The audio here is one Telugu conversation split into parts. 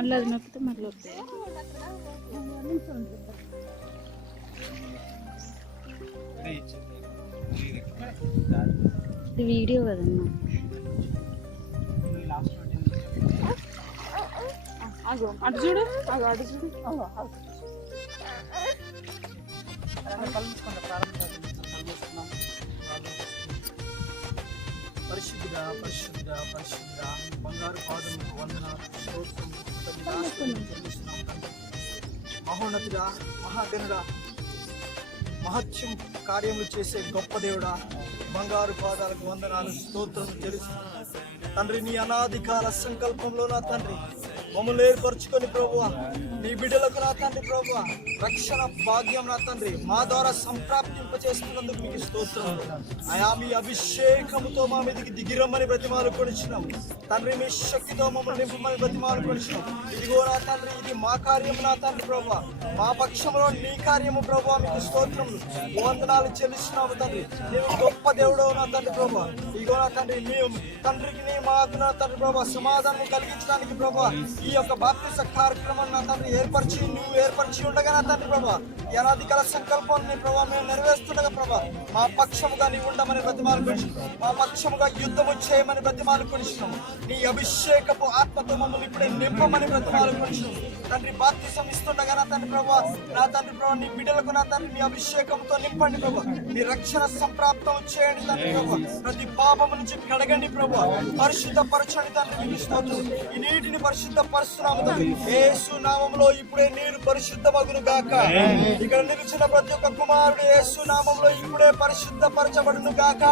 మళ్ళీ అది నొక్కితే మళ్ళీ వస్తాయి. ఇది వీడియో కదమ్మా. అటు చూడు, అటు చూడు. పరిశుద్ధ పరిశుద్ధ పరిశుద్ధ బంగారు పాదములకు వందనాలు, మహోన్నతుడా, మహాగణుడా, మహత్యం కార్యములు చేసే గొప్ప దేవుడా, బంగారు పాదాలకు వందనాలు, స్తోత్రం తెలుసు తండ్రి. నీ అనాధికార సంకల్పంలో నా తండ్రి మమ్మల్ని ఏర్పరచుకొని ప్రభువా, నీ బిడ్డలకు నా తండ్రి ప్రభువా రక్షణ భాగ్యం నా తండ్రి మా ద్వారా సంప్రాప్తింపచేస్తున్నందుకు మీకు స్తోత్రం. అయా మీ అభిషేకముతో మా మీదకి దిగిరమ్మని బ్రతిమాలు కొనిచ్చినాం తండ్రి. మీ శక్తితో మమ్మల్ని నింపమని బ్రతిమాలు కొనిచ్చినాం. ఇదిగో నా తండ్రి, ఇది మా కార్యము నా తండ్రి ప్రభువా, మా పక్షంలో నీ కార్యము ప్రభువా, మీకు స్తోత్రములు వందనాలు చెల్లిస్తున్నాము తండ్రి. నీవు గొప్ప దేవుడు నా తండ్రి ప్రభువా. ఇదిగో నా తండ్రి, మేము తండ్రికి నీ మాకు నా తండ్రి ప్రభువా సమాధానం కలిగించడానికి ప్రభువా ఈ యొక్క బాప్తిస కార్యక్రమం నా తండ్రి నువ్వు ఏర్పరిచి ఉండగా నా తండ్రి ప్రభా, ఈ అనాధికార సంకల్పాన్ని ప్రభావ మేము నెరవేరుస్తుండగా ప్రభా మా పక్షముగా నీ ఉండమని బ్రతిమాలు కొనిస్తున్నాం, మా పక్షముగా యుద్ధము చేయమని బ్రతిమాలు కొనిస్తున్నాము. నీ అభిషేకపు ఆత్మతో మమ్మల్ని ఇప్పుడే నింపమని బ్రతిమాలు కొనిస్తున్నాం తండ్రి. బాప్తిసం ఇస్తుండగా నా తండ్రి ప్రభా, నా తండ్రి ప్రభా నీ బిడ్డలకు నా తండ్రి నీ అభిషేకంతో నింపండి ప్రభా. నీ రక్షణ సంప్రాప్తం చేయండి తండ్రి ప్రభా. ప్రతి పాపము నుంచి కడగండి ప్రభా, పరిశుద్ధ పరచండి తండ్రి. మీకు స్తోత్రం. ఈ నీటిని పరిశుద్ధ పరుస్తున్నాము తండ్రి. యేసు నామములో ఇప్పుడే నీరు పరిశుద్ధమగును గాక. ఇక్కడ నిలిచిన ప్రతి ఒక్క కుమారుడు యేసు నామములో ఇప్పుడే పరిశుద్ధ పరచబడును గాక.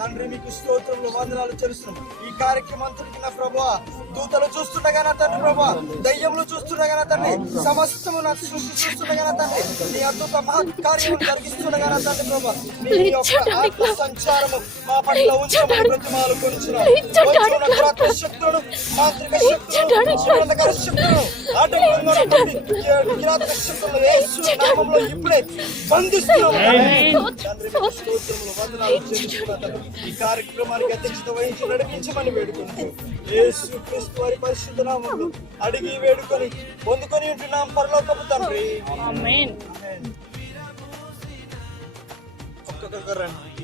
తండ్రి మీకు స్తోత్రములు వందనాలు చెల్లిస్తున్నాం. ఈ కార్యక్రమం అంతటికి నా ప్రభువా దూతలు చూస్తుండగా నా తండ్రి ప్రభా, దయ్యములు చూస్తుండగా నా తండ్రి, సమస్తము నా సృష్టి చూస్తుండగా నా తండ్రి, నీ అద్భుత మహత్కార్యము జరిగిస్తుండగా నా తండ్రి ప్రభా, నీ యొక్క ఆత్మ సంచారము మా పట్ల ఉంచమని బ్రతిమాలు కొనిచున్నాం. శక్తులను, మాంత్రిక శక్తులను, జీవనకర శక్తులను, కిరాతక శక్తులను యేసు నామములో ఇప్పుడే బంధిస్తున్నాం. స్తోత్రములు వందనాలు చెల్లిస్తున్నాం. ఈ కార్యక్రమానికి అధ్యక్షత వహించి నడిపించమని వేడుకుంటున్నాం. యేసు క్రీస్తు వారి పరిశుద్ధ నామములో అడిగి వేడుకొని పొందుకొని ఉంటున్నాం పరలోకపు తండ్రి. ఆమేన్. ఒక్కొక్కరు రండి.